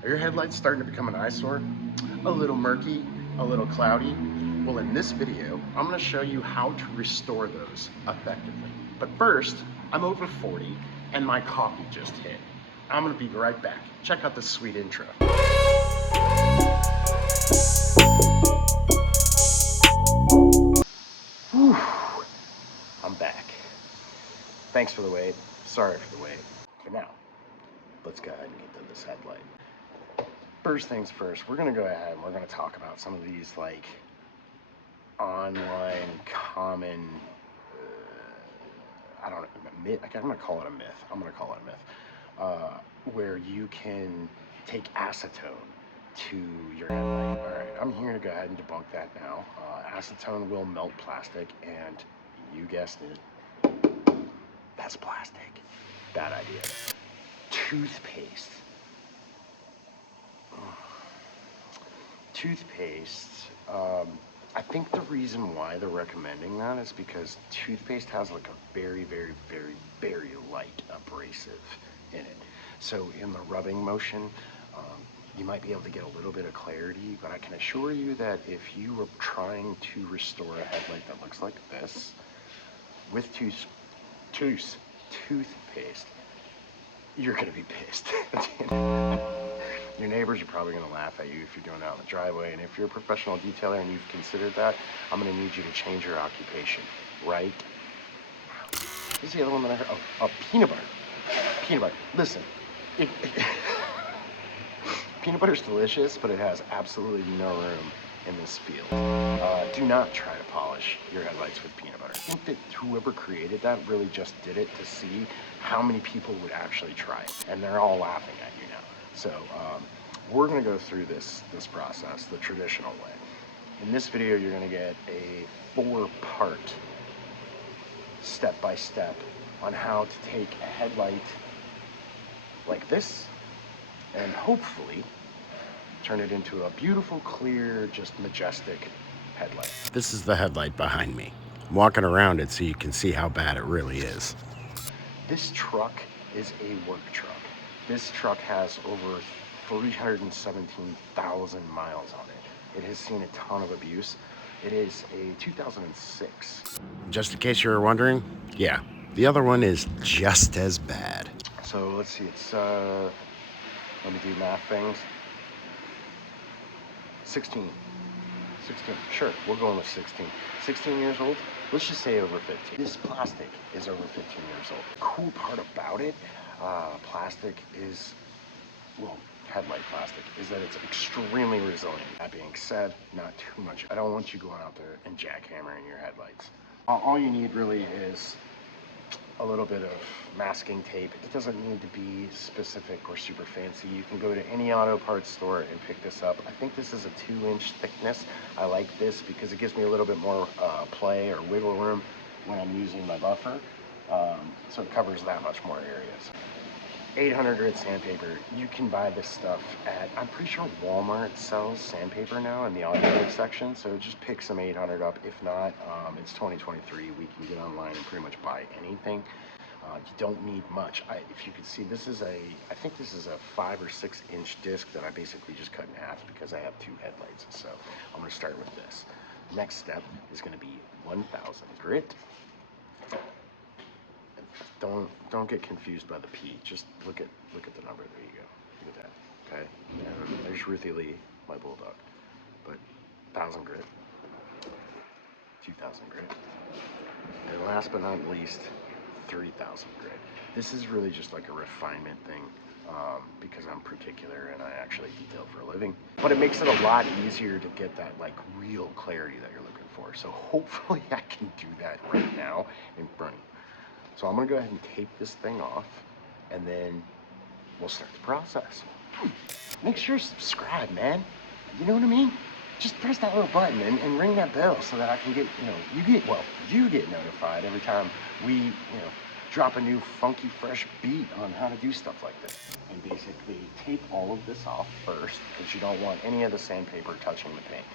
Are your headlights starting to become an eyesore? A little murky, a little cloudy? Well, in this video, I'm going to show you how to restore those effectively. But first, I'm over 40 and my coffee just hit. I'm going to be right back. Check out this sweet intro. Whew. I'm back. Thanks for the wait. Sorry for the wait. But now, let's go ahead and get to this headlight. First things first, we're going to go ahead and we're going to talk about some of these like online common, I don't know, myth. I'm going to call it a myth. I'm going to call it a myth, where you can take acetone to your headlight. All right, I'm here to go ahead and debunk that now. Acetone will melt plastic, and you guessed it, that's plastic. Bad idea. Toothpaste. I think the reason why they're recommending that is because toothpaste has like a very, very, very, very light abrasive in it. So in the rubbing motion, you might be able to get a little bit of clarity, but I can assure you that if you were trying to restore a headlight that looks like this with toothpaste, you're gonna be pissed. Your neighbors are probably going to laugh at you if you're doing that in the driveway, and if you're a professional detailer and you've considered that, I'm going to need you to change your occupation right now. This is the other one that I heard. Oh, peanut butter. Peanut butter. Listen, peanut butter's delicious, but it has absolutely no room in this field. Do not try to polish your headlights with peanut butter. I think that whoever created that really just did it to see how many people would actually try it, and they're all laughing at you now. So we're going to go through this process the traditional way. In this video, you're going to get a 4-part step-by-step on how to take a headlight like this and hopefully turn it into a beautiful, clear, just majestic headlight. This is the headlight behind me. I'm walking around it so you can see how bad it really is. This truck is a work truck. This truck has over 317,000 miles on it. It has seen a ton of abuse. It is a 2006. Just in case you were wondering, yeah, the other one is just as bad. So let's see, it's, let me do math things. 16, sure, we're going with 16. 16 years old, let's just say over 15. This plastic is over 15 years old. The cool part about it, plastic is, well, headlight plastic, is that it's extremely resilient. That being said, not too much. I don't want you going out there and jackhammering your headlights. All you need really is a little bit of masking tape. It doesn't need to be specific or super fancy. You can go to any auto parts store and pick this up. I think this is a 2-inch thickness. I like this because it gives me a little bit more play or wiggle room when I'm using my buffer. So it covers that much more areas. 800 grit sandpaper. You can buy this stuff at, I'm pretty sure Walmart sells sandpaper now in the automotive section, so just pick some 800 up. If not, it's 2023. We can get online and pretty much buy anything. You don't need much. If you could see, this is I think this is a 5 or 6 inch disc that I basically just cut in half because I have 2 headlights. So I'm going to start with this. Next step is going to be 1000 grit. Don't get confused by the P. Just look at the number. There you go. Look at that. Okay. And there's Ruthie Lee, my bulldog. But 1000 grit, 2000 grit, and last but not least, 3000 grit. This is really just like a refinement thing because I'm particular and I actually detail for a living. But it makes it a lot easier to get that like real clarity that you're looking for. So hopefully I can do that right now in front of you. So I'm gonna go ahead and tape this thing off, and then we'll start the process. Make sure to subscribe, man. You know what I mean? Just press that little button and ring that bell so that I can get, you get notified every time we, drop a new funky, fresh beat on how to do stuff like this. And basically tape all of this off first, because you don't want any of the sandpaper touching the paint.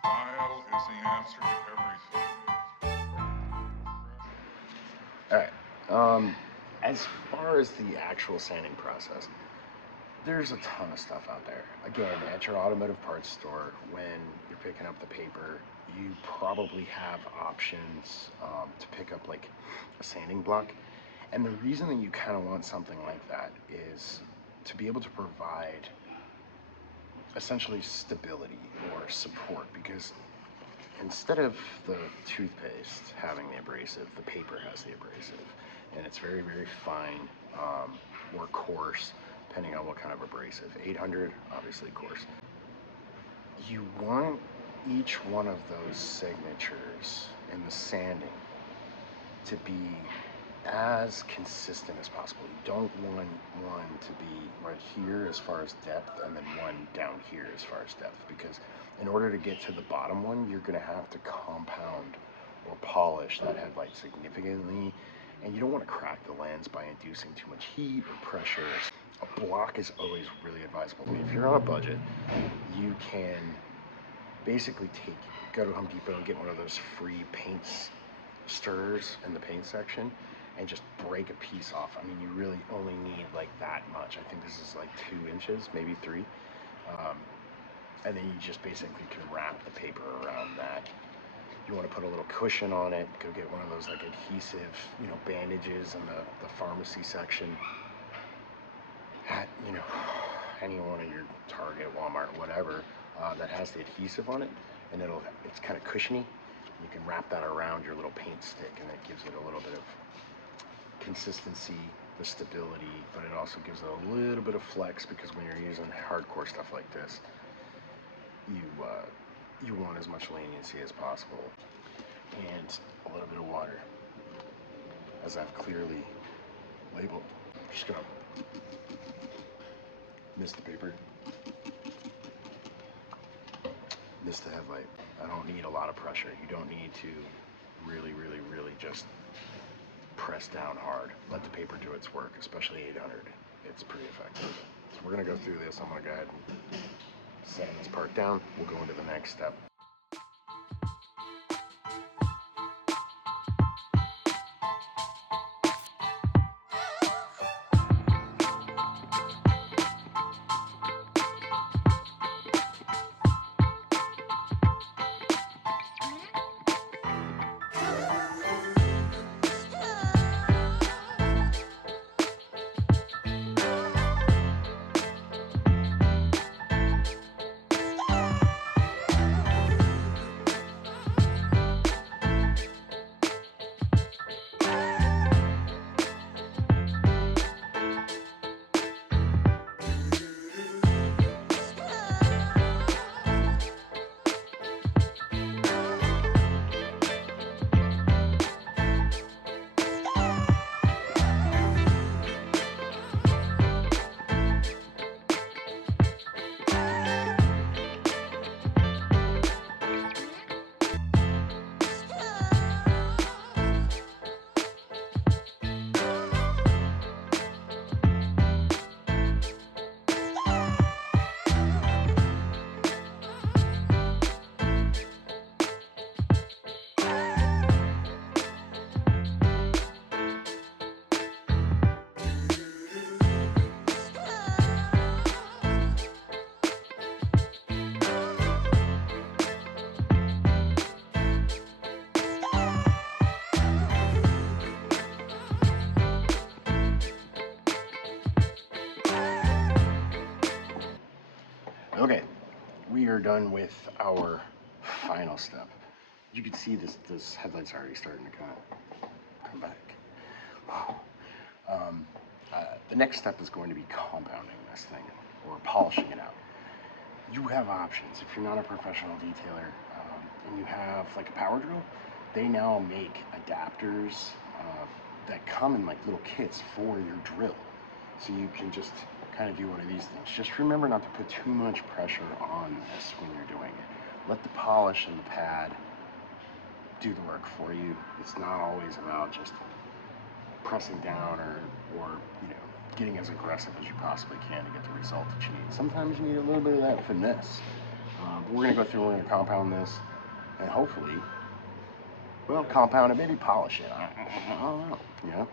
Style is the answer to everything. As far as the actual sanding process, there's a ton of stuff out there. Again, at your automotive parts store, when you're picking up the paper, you probably have options to pick up like a sanding block. And the reason that you kind of want something like that is to be able to provide essentially stability or support, because instead of the toothpaste having the abrasive, the paper has the abrasive, and it's very, very fine or coarse, depending on what kind of abrasive. 800, obviously coarse. You want each one of those signatures in the sanding to be as consistent as possible. You don't want one to be right here as far as depth and then one down here as far as depth, because in order to get to the bottom one, you're going to have to compound or polish that headlight significantly, and you don't want to crack the lens by inducing too much heat or pressure. A block is always really advisable. I mean, if you're on a budget, you can basically go to Home Depot and get one of those free paint stirrers in the paint section and just break a piece off. I mean, you really only need like that much. I think this is like 2 inches, maybe 3. And then you just basically can wrap the paper around that. You want to put a little cushion on it, go get one of those like adhesive, bandages in the pharmacy section at, any one of your Target, Walmart, whatever, that has the adhesive on it, and it's kind of cushiony. You can wrap that around your little paint stick, and that gives it a little bit of consistency, the stability, but it also gives it a little bit of flex, because when you're using hardcore stuff like this, you want as much leniency as possible. And a little bit of water, as I've clearly labeled. Just gonna mist the paper, mist the headlight. I don't need a lot of pressure. You don't need to really, really, really just press down hard. Let the paper do its work, especially 800. It's pretty effective. So we're gonna go through this. I'm gonna go ahead and set this part down. We'll go into the next step. Okay, we are done with our final step. You can see this headlight's already starting to kind of come back. Wow. The next step is going to be compounding this thing, or polishing it out. You have options. If you're not a professional detailer and you have like a power drill, they now make adapters that come in like little kits for your drill. So you can just kind of do one of these things. Just remember not to put too much pressure on this when you're doing it. Let the polish and the pad do the work for you. It's not always about just pressing down or getting as aggressive as you possibly can to get the result that you need. Sometimes you need a little bit of that finesse. But we're going to go through, we're going to compound this, and hopefully, compound it, maybe polish it. I don't know,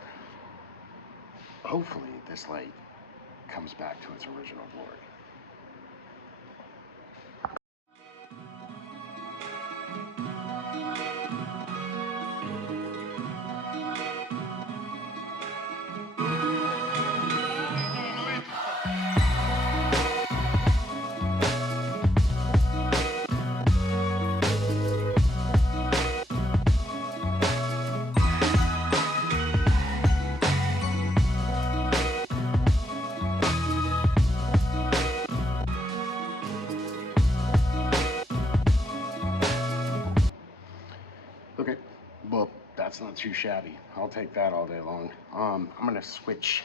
hopefully this light comes back to its original glory. Okay, well, that's not too shabby. I'll take that all day long. I'm gonna switch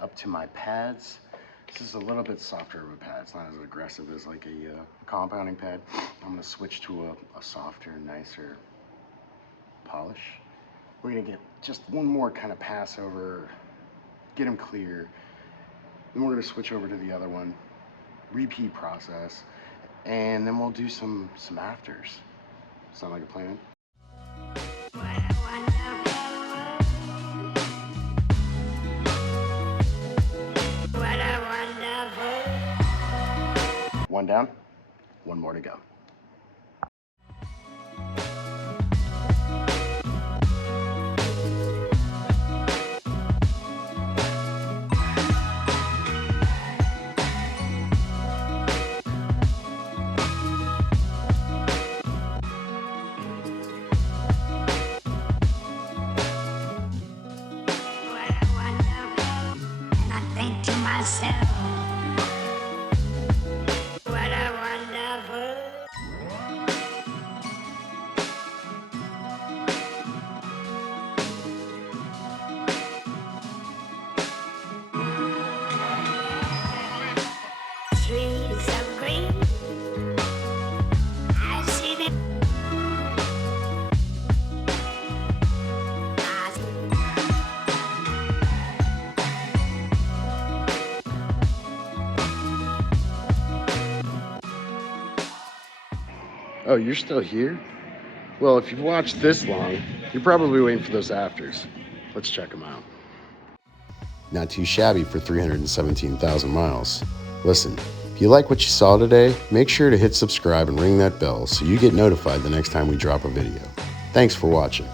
up to my pads. This is a little bit softer of a pad. It's not as aggressive as like a compounding pad. I'm gonna switch to a softer, nicer polish. We're gonna get just one more kind of pass over, get them clear. Then we're gonna switch over to the other one, repeat process, and then we'll do some afters. Sound like a plan? One down, one more to go. Oh, you're still here? Well, if you've watched this long, you're probably waiting for those afters. Let's check them out. Not too shabby for 317,000 miles. Listen, if you like what you saw today, make sure to hit subscribe and ring that bell so you get notified the next time we drop a video. Thanks for watching.